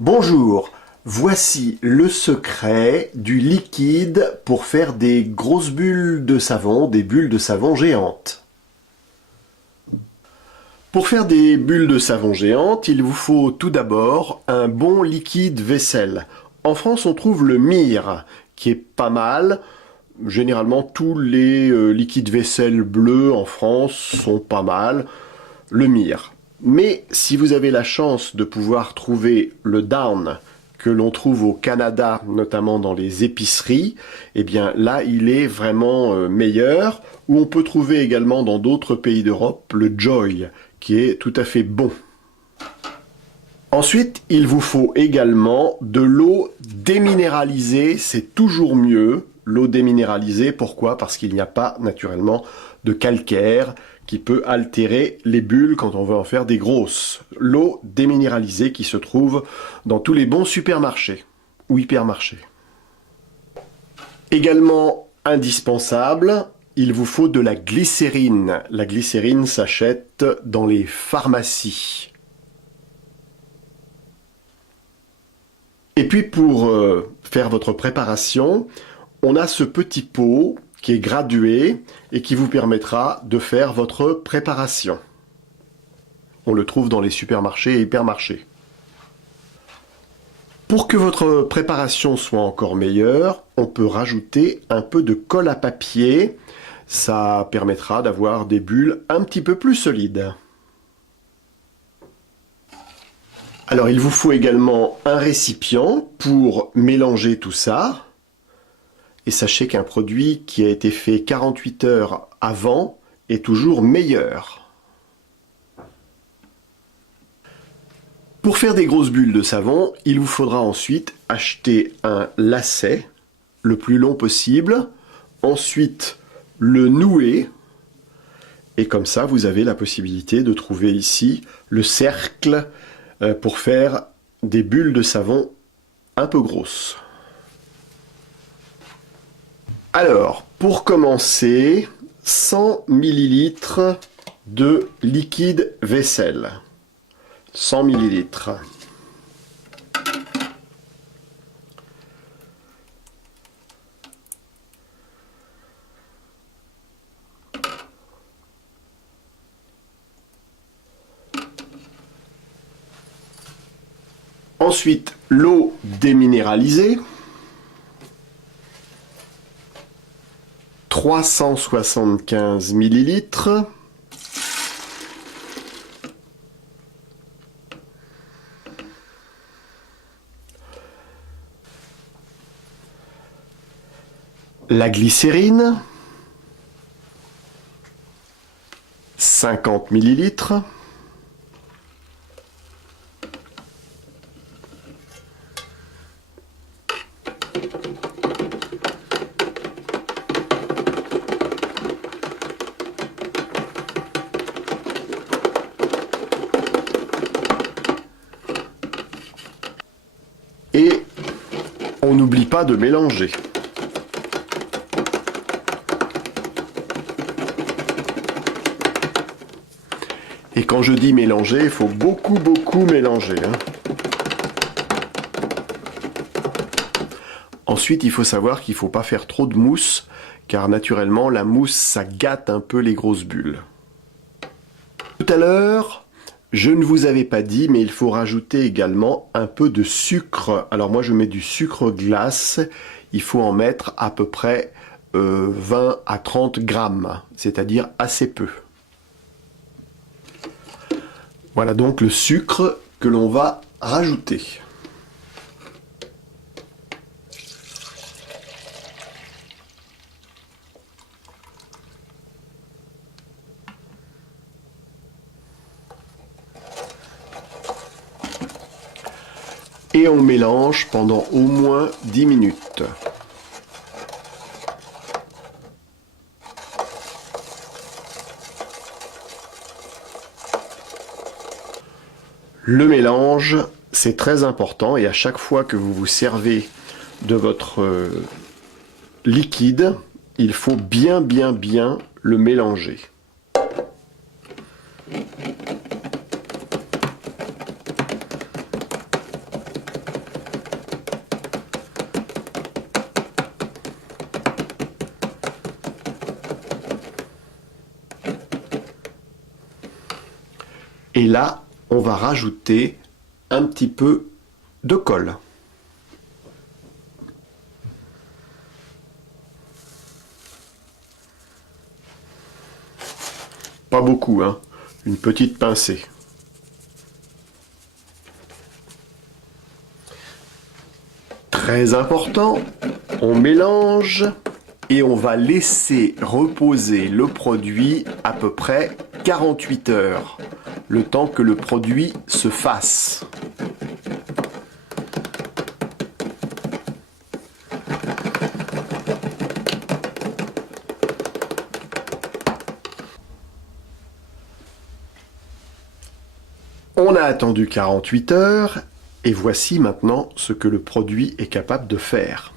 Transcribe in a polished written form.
Bonjour, voici le secret du liquide pour faire des grosses bulles de savon, des bulles de savon géantes. Pour faire des bulles de savon géantes, il vous faut tout d'abord un bon liquide vaisselle. En France, on trouve le Mire, qui est pas mal. Généralement, tous les liquides vaisselle bleus en France sont pas mal. Le Mire. Mais si vous avez la chance de pouvoir trouver le Down que l'on trouve au Canada, notamment dans les épiceries, eh bien là il est vraiment meilleur. Ou on peut trouver également dans d'autres pays d'Europe le Joy, qui est tout à fait bon. Ensuite, il vous faut également de l'eau déminéralisée, c'est toujours mieux. L'eau déminéralisée, pourquoi? Parce qu'il n'y a pas naturellement de calcaire qui peut altérer les bulles quand on veut en faire des grosses. L'eau déminéralisée qui se trouve dans tous les bons supermarchés ou hypermarchés. Également indispensable, il vous faut de la glycérine. La glycérine s'achète dans les pharmacies. Et puis pour faire votre préparation, on a ce petit pot qui est gradué et qui vous permettra de faire votre préparation. On le trouve dans les supermarchés et hypermarchés. Pour que votre préparation soit encore meilleure, on peut rajouter un peu de colle à papier. Ça permettra d'avoir des bulles un petit peu plus solides. Alors il vous faut également un récipient pour mélanger tout ça. Et sachez qu'un produit qui a été fait 48 heures avant est toujours meilleur. Pour faire des grosses bulles de savon, il vous faudra ensuite acheter un lacet le plus long possible, ensuite le nouer, et comme ça vous avez la possibilité de trouver ici le cercle pour faire des bulles de savon un peu grosses. Alors, pour commencer, 100 ml de liquide vaisselle. 100 ml. Ensuite, l'eau déminéralisée. 375 ml. La glycérine. 50 ml. Et on n'oublie pas de mélanger. Et quand je dis mélanger, il faut beaucoup mélanger. Ensuite, il faut savoir qu'il ne faut pas faire trop de mousse, car naturellement, la mousse, ça gâte un peu les grosses bulles. Tout à l'heure, je ne vous avais pas dit, mais il faut rajouter également un peu de sucre. Alors moi, je mets du sucre glace. Il faut en mettre à peu près 20 à 30 grammes, c'est-à-dire assez peu. Voilà donc le sucre que l'on va rajouter. Et on mélange pendant au moins 10 minutes. Le mélange, c'est très important et à chaque fois que vous vous servez de votre liquide, il faut bien le mélanger. Et là, on va rajouter un petit peu de colle. Pas beaucoup, hein, une petite pincée. Très important, on mélange et on va laisser reposer le produit à peu près 48 heures, le temps que le produit se fasse. On a attendu 48 heures et voici maintenant ce que le produit est capable de faire.